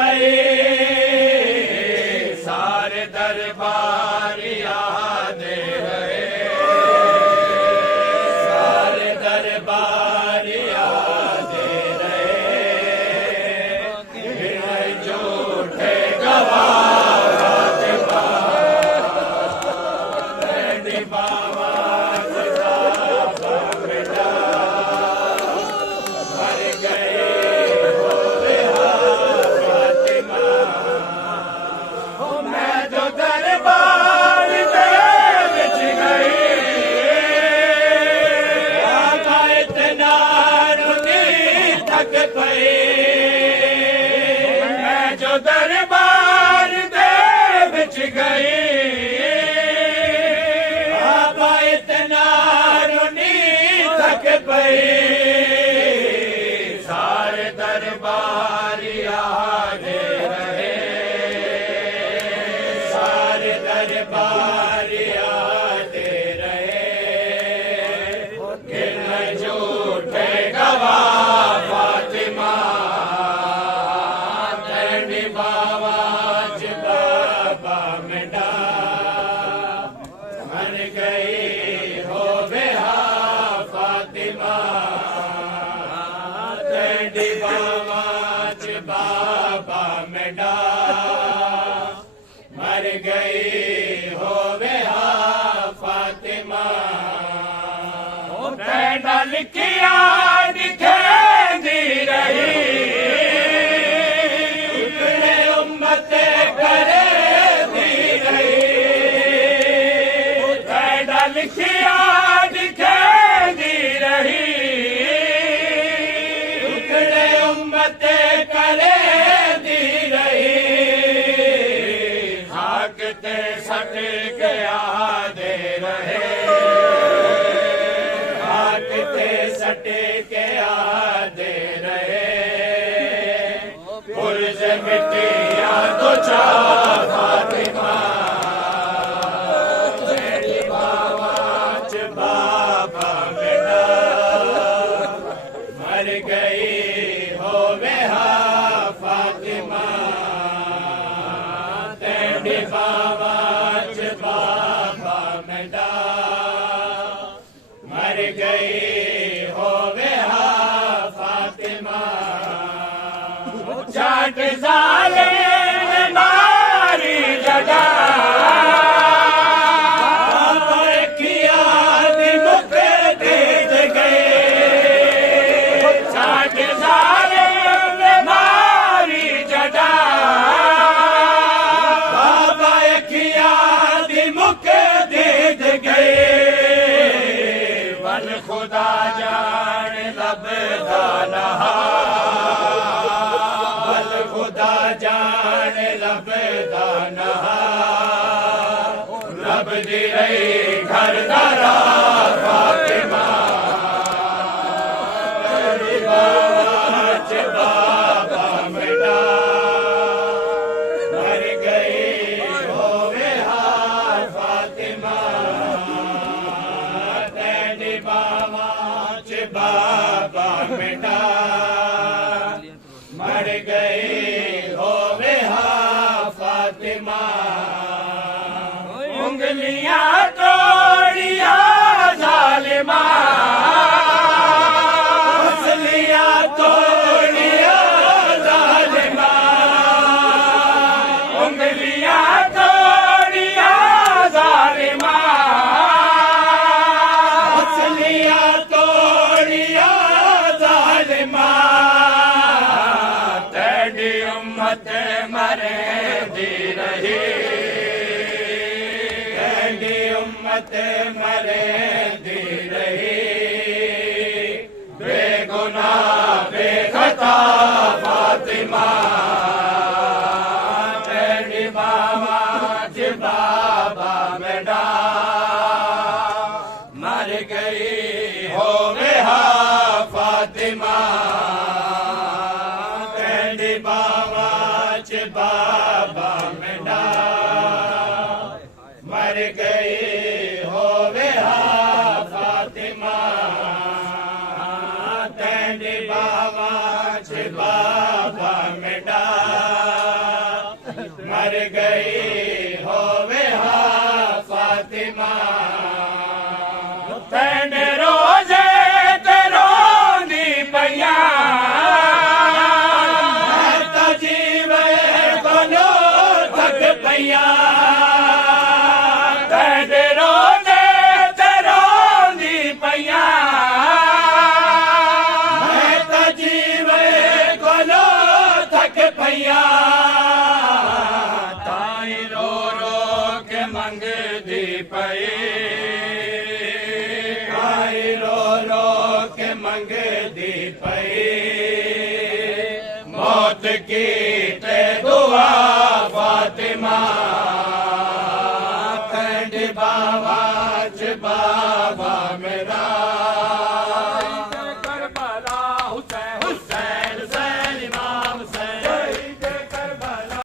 पई सारे दरबार याद रहे सारे दरबार याद रहे झूठे गवाह बाबा मर गए मैं जो दरबार दे बिच गई बाबा इतना रुनी थक पई सारे दरबार याद रहे सारे दरबार याद रहे गिन झूठे गवाह मर गई हो बेहा फातिमा तेरी बाबा च बाबा मेडा मर गई हो बेहा फातिमा तेरा लिखिया दिखेंदी रही उतने उम्मत करे लिखिया दिखेंदी रही उतने उम्मत करे दी रही हाकते सट के आदे रहे हाकते सट के आदे रहे पुरज मिट्टिया तो चाह फातिमा मर गई हो बेहा फातिमा तेरी बाबा च बाबा मेडा मर गई हो बेहा फातिमा जाट जाले मारी जगा खुदा जान लभदा नहा बल खुदा जान लभदा नहा लभदी रही घर दारा फातिमा तेरी बाबा च बाबा मेडा मर गई हो बेहा फातिमा बाबा च बाबा मेडा मर गई हो बेहा फातिमा उंगलियां तोड़िया जालिमा असलियां तोड़िया जालिमा उंगलियां तोड़िया जालिमा तेरी उम्मत मरे दी रही तेरी उम्मत मरे दी रही बेगुनाह बेखता फातिमा तेरी बाबा च बाबा मेडा मर गई हो बेहा फातिमा तेरी बाबा च बाबा मेडा मर गई हो बेहा फातिमा तेरी बाबा च बाबा मेडा गई होवे हा फातिमा तेरे रोजे ते रोंदी पईया जीवे कोलो थक पईया तेरे रोजे ते रोंदी पईया जीवे कोलो थक पईया ताई रो रो के मंगदी पई आई रो रो के मंगदी पई मौत की ते दुआ